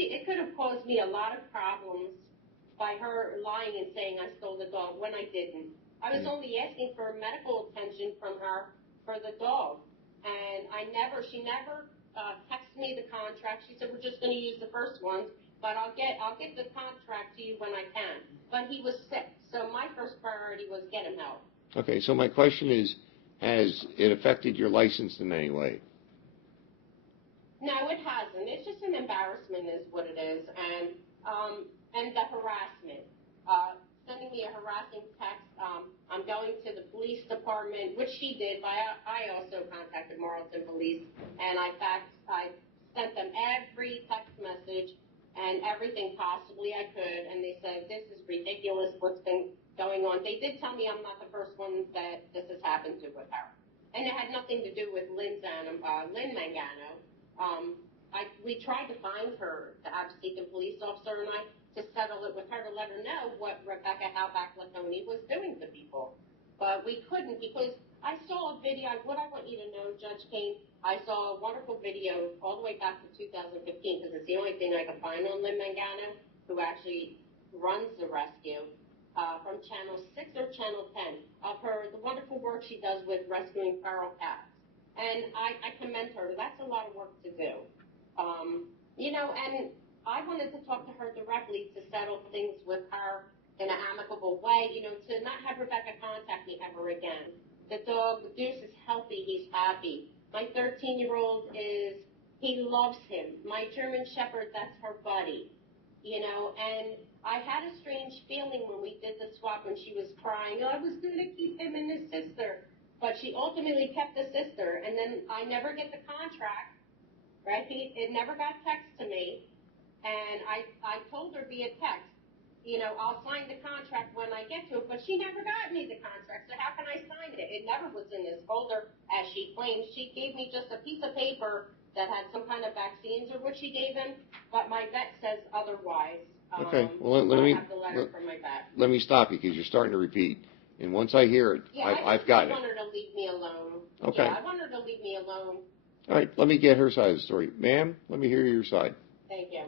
it could have caused me a lot of problems by her lying and saying I stole the dog when I didn't. I was only asking for medical attention from her for the dog, and she never texted me the contract. She said we're just going to use the first ones, but I'll get the contract to you when I can. But he was sick, so my first priority was get him help. Okay, so my question is, has it affected your license in any way? No, it hasn't. It's just an embarrassment is what it is, and the harassment. Sending me a harassing text. I'm going to the police department, which she did, but I also contacted Marlton Police, and I sent them every text message and everything possibly I could, and they said, this is ridiculous what's been going on. They did tell me I'm not the first one that this has happened to with her. And it had nothing to do with Lynn Mangano. We tried to find her, the Evesham police officer, and I, to settle it with her, to let her know what Rebecca Halbach was doing to people. But we couldn't, because I saw a video. What I want you to know, Judge Kane, I saw a wonderful video all the way back to 2015, because it's the only thing I could find on Lynn Mangano, who actually runs the rescue, from Channel 6 or Channel 10, of her, the wonderful work she does with rescuing feral cats. And I commend her. That's a lot of work to do. And I wanted to talk to her directly to settle things with her in an amicable way, to not have Rebecca contact me ever again. The dog, the Deuce, is healthy. He's happy. My 13-year-old he loves him. My German Shepherd, that's her buddy, and I had a strange feeling when we did the swap when she was crying. I was going to keep him and his sister. But she ultimately kept the sister, and then I never get the contract, right? It never got text to me, and I told her via text, I'll sign the contract when I get to it, but she never got me the contract, so how can I sign it? It never was in this folder, as she claims. She gave me just a piece of paper that had some kind of vaccines or what she gave him, but my vet says otherwise. Okay, well, let me have the letter from my vet. Let me stop you, because you're starting to repeat. And once I hear it, I've got it. I want her to leave me alone. Okay. Yeah, I want her to leave me alone. All right, let me get her side of the story. Ma'am, let me hear your side. Thank you.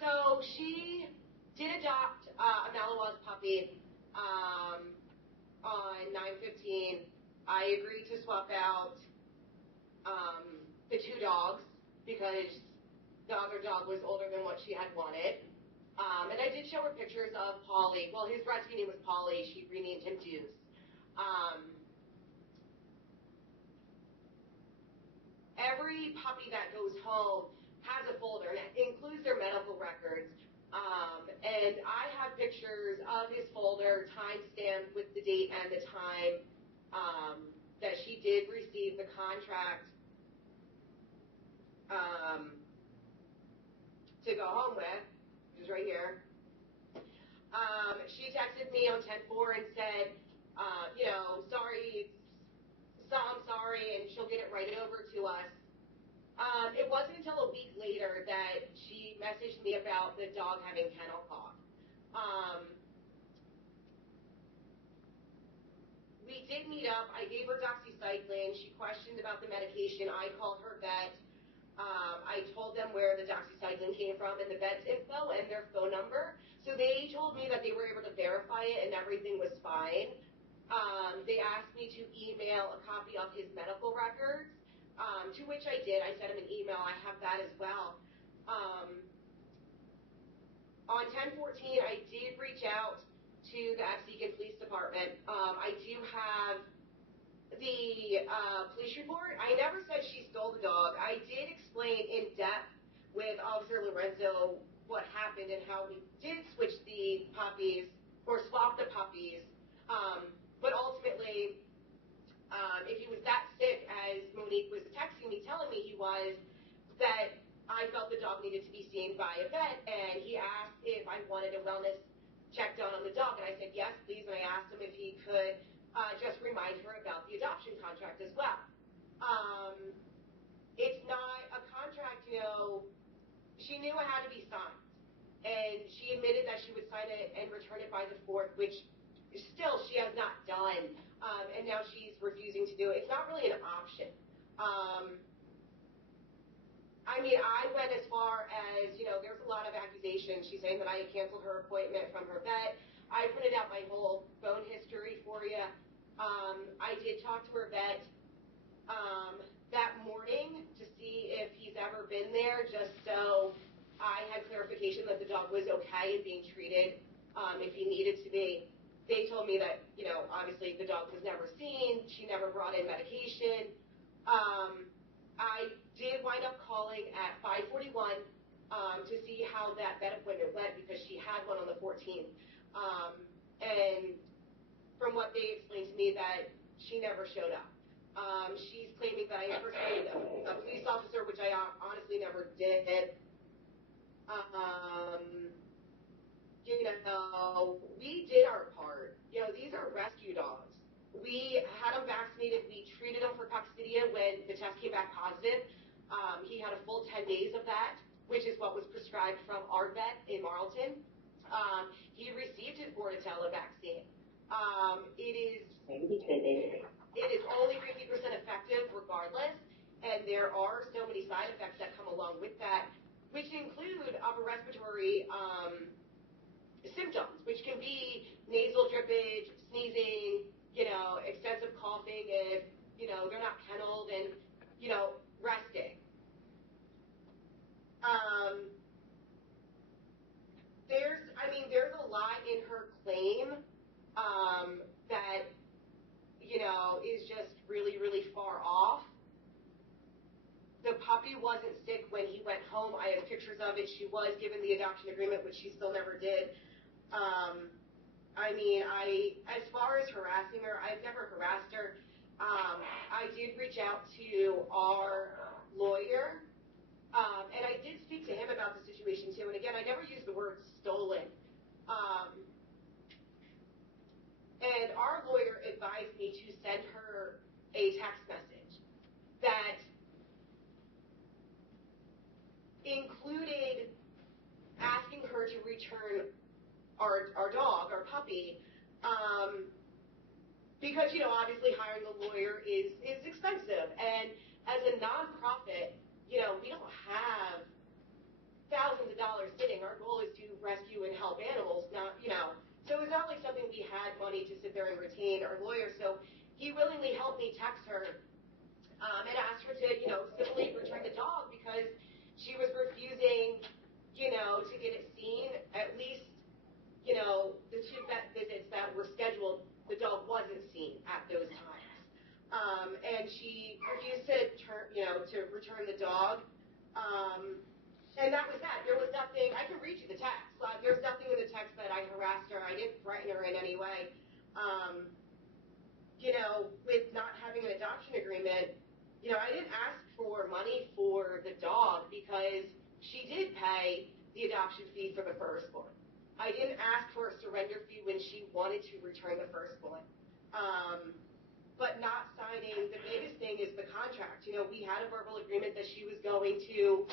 So she did adopt a Malinois puppy on 9/15. I agreed to swap out the two dogs because the other dog was older than what she had wanted. And I did show her pictures of Polly. Well, his rescue name was Polly. She renamed him Deuce. Every puppy that goes home has a folder, and it includes their medical records. And I have pictures of his folder, time-stamped with the date and the time that she did receive the contract to go home with, which is right here. She texted me on 10/4 and said, I'm sorry, and she'll get it right over to us. It wasn't until a week later that she messaged me about the dog having kennel cough. We did meet up. I gave her doxycycline. She questioned about the medication. I called her vet. I told them where the doxycycline came from and the vet's info and their phone number. So they told me that they were able to verify it and everything was fine. They asked me to email a copy of his medical records, to which I did. I sent him an email. I have that as well. On 10/14, I did reach out to the Evesham Police Department. I do have the police report. I never said she stole the dog. I did explain in depth with Officer Lorenzo what happened and how we did switch the puppies or swap the puppies. But ultimately, if he was that sick as Monique was texting me, telling me he was, that I felt the dog needed to be seen by a vet, and he asked if I wanted a wellness check done on the dog, and I said yes, please, and I asked him if he could just remind her about the adoption contract as well. It's not a contract, she knew it had to be signed, and she admitted that she would sign it and return it by the 4th, which still she has not done, and now she's refusing to do it. It's not really an option. I mean, I went as far as, there's a lot of accusations. She's saying that I had canceled her appointment from her vet. I printed out my whole bone history for you. I did talk to her vet that morning to see if he's ever been there, just so I had clarification that the dog was okay and being treated if he needed to be. They told me that, obviously the dog was never seen. She never brought in medication. I did wind up calling at 5:41 to see how that vet appointment went because she had one on the 14th. And from what they explained to me, that she never showed up. She's claiming that I impersonated a police officer, which I honestly never did. We did our part. These are rescue dogs. We had him vaccinated. We treated him for coccidia when the test came back positive. He had a full 10 days of that, which is what was prescribed from our vet in Marlton. He received his Bordetella vaccine. It is only 50% effective regardless, and there are so many side effects that come along with that, which include upper respiratory symptoms, which can be nasal drippage, sneezing, extensive coughing if, they're not kenneled, and, resting. There's a lot in her claim that, is just really, really far off. The puppy wasn't sick when he went home. I have pictures of it. She was given the adoption agreement, which she still never did. As far as harassing her, I've never harassed her. I did reach out to our lawyer, and I did speak to him about the situation too. And again, I never used the word stolen. And our lawyer advised me to send her a text message that included asking her to return our dog, our puppy, because, obviously hiring a lawyer is expensive. And as a nonprofit, we don't have thousands of dollars sitting. Our goal is to rescue and help animals, so it's not like something we had money to sit there and retain our lawyer. So he willingly helped me text her and asked her to, civilly return the dog because she was refusing, to get it seen. At least, the 2 vet visits that were scheduled, the dog wasn't seen at those times. And she refused to return the dog. And that was that. There was nothing, I can read you the text. There's nothing in the text that I harassed her. I didn't threaten her in any way. With not having an adoption agreement, I didn't ask for money for the dog because she did pay the adoption fee for the firstborn. I didn't ask for a surrender fee when she wanted to return the firstborn. But not signing, the biggest thing is the contract. We had a verbal agreement that she was going to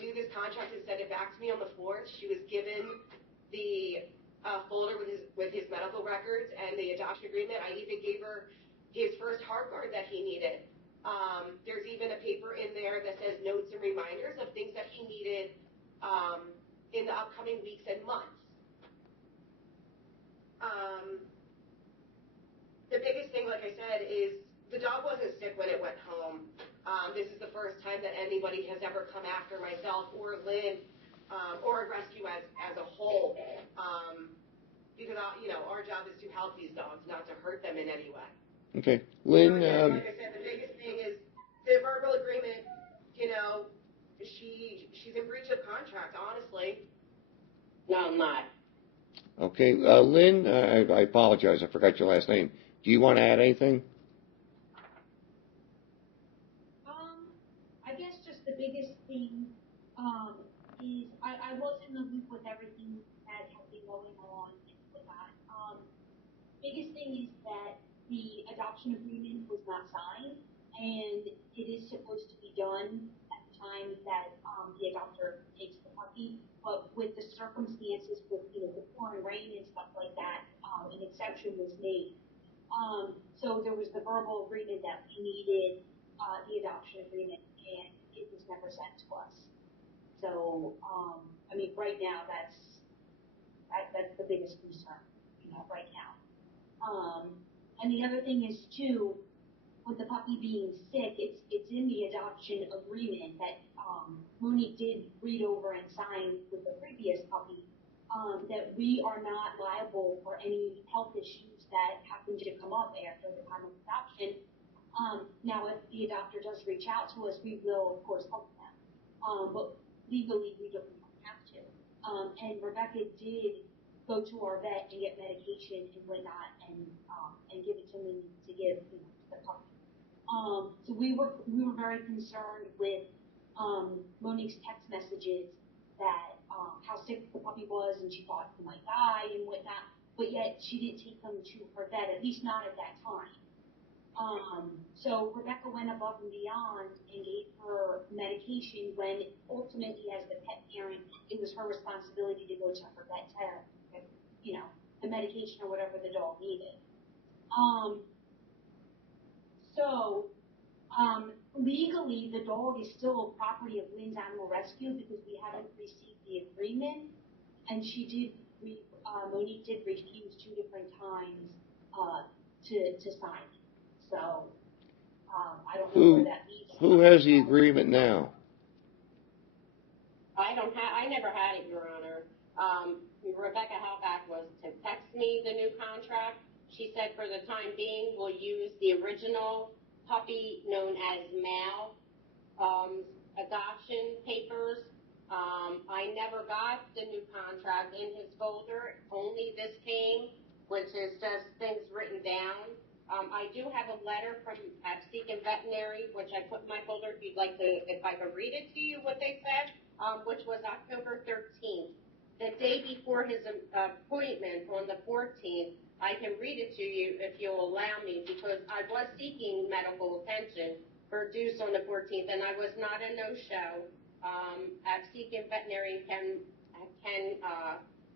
do this contract and send it back to me on the 4th. She was given the folder with his medical records and the adoption agreement. I even gave her his first heart guard that he needed. There's even a paper in there that says notes and reminders of things that he needed in the upcoming weeks and months. The biggest thing, like I said, is the dog wasn't sick when it went home. This is the first time that anybody has ever come after myself or Lynn or rescue as a whole. Because, our job is to help these dogs, not to hurt them in any way. Okay. Lynn, like I said, the biggest thing is the verbal agreement, she's in breach of contract, honestly. No, I'm not. okay. Lynn, I apologize. I forgot your last name. Do you want to add anything? I guess just the biggest thing is I was in the loop with everything that had been going on with that. Biggest thing is that the adoption agreement was not signed, and it is supposed to be done at the time that the adopter takes the puppy. But with the circumstances with the pouring rain and stuff like that, an exception was made. So there was the verbal agreement that we needed the adoption agreement, and it was never sent to us. So, I mean, right now, that's the biggest concern, right now. And the other thing is too, with the puppy being sick, it's in the adoption agreement that Monique did read over and sign with the previous puppy, that we are not liable for any health issues that happen to come up after the time of adoption. Now, if the adopter does reach out to us, we will, of course, help them. But legally, we don't have to. And Rebecca did go to our vet and get medication and whatnot, and give it to me to give to the puppy. So we were very concerned with Monique's text messages that how sick the puppy was, and she thought he might die and whatnot. But yet she didn't take them to her vet, at least not at that time. So Rebecca went above and beyond and gave her medication when ultimately, as the pet parent, it was her responsibility to go to her vet to, the medication or whatever the dog needed. Legally, the dog is still a property of Lynn's Animal Rescue because we haven't received the agreement, and Monique did refuse 2 different times to sign. So, I don't know where that leaves. Who has the agreement now? I never had it, Your Honor. Rebecca Halbach was to text me the new contract. She said for the time being, we'll use the original puppy known as Mal adoption papers. I never got the new contract in his folder. Only this came, which is just things written down. I do have a letter from Evesham Veterinary, which I put in my folder if I could read it to you, what they said, which was October 13th. The day before his appointment on the 14th, I can read it to you if you'll allow me, because I was seeking medical attention for Deuce on the 14th, and I was not a no-show. Evesham Veterinary can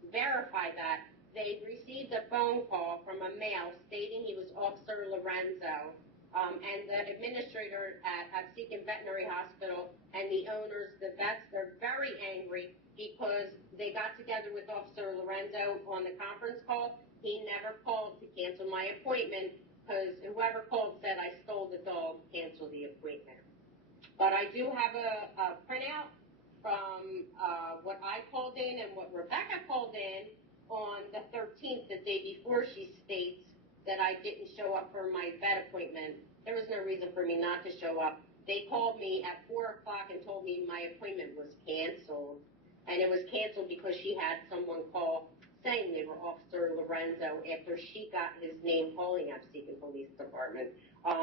verify that. They received a phone call from a male stating he was Officer Lorenzo, and the administrator at Evesham Veterinary Hospital and the owners, the vets, they're very angry because they got together with Officer Lorenzo on the conference call. He never called to cancel my appointment because whoever called said I stole the dog, cancel the appointment. But I do have a printout from what I called in and what Rebecca called in on the 13th, the day before. She states that I didn't show up for my vet appointment. There was no reason for me not to show up. They called me at 4 o'clock and told me my appointment was canceled. And it was canceled because she had someone call saying they were Officer Lorenzo after she got his name calling Evesham Police Department.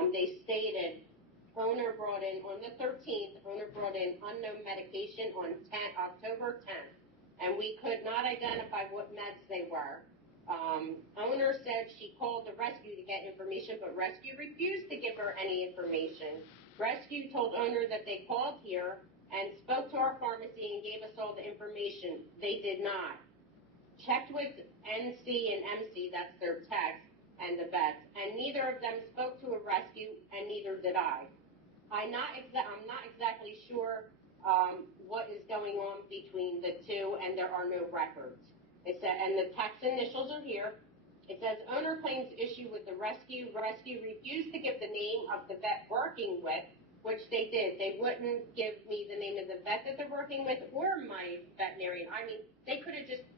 They stated owner brought in, on the 13th, owner brought in unknown medication on October 10th, and we could not identify what meds they were. Owner said she called the rescue to get information, but rescue refused to give her any information. Rescue told owner that they called here and spoke to our pharmacy and gave us all the information. They did not. Checked with NC and MC, that's their techs, and the vets, and neither of them spoke to a rescue, and neither did I. I'm not exactly sure what is going on between the two, and there are no records. And the text initials are here. It says, owner claims issue with the rescue. Rescue refused to give the name of the vet working with, which they did. They wouldn't give me the name of the vet that they're working with or my veterinarian. I mean, they could have just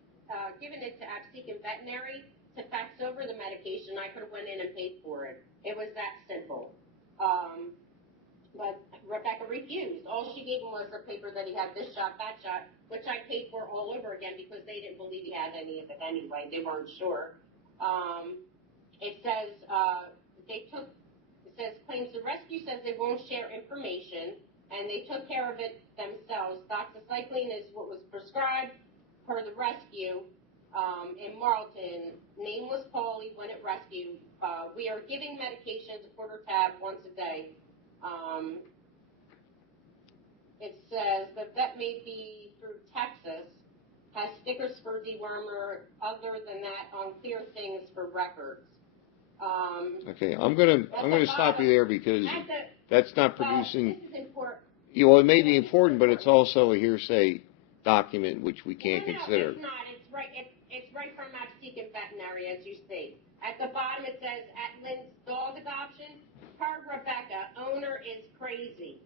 given it to Evesham Veterinary to fax over the medication. I could have went in and paid for it. It was that simple. But Rebecca refused. All she gave him was a paper that he had this shot, that shot, which I paid for all over again because they didn't believe he had any of it anyway. They weren't sure. It says claims the rescue says they won't share information, and they took care of it themselves. Doxycycline is what was prescribed per the rescue in Marlton. Name was Paulie when it rescued. We are giving medications, a quarter tab once a day. It says the vet may be through Texas, has stickers for dewormer. Other than that, unclear things for records. Okay, I'm gonna stop you there because that's not producing. This is important. Well, it may be important, but it's also a hearsay document which we can't consider. It's not. It's right from Absecon Veterinary, as you see. At the bottom it says, at Lynn's dog adoption, per Rebecca, owner is crazy.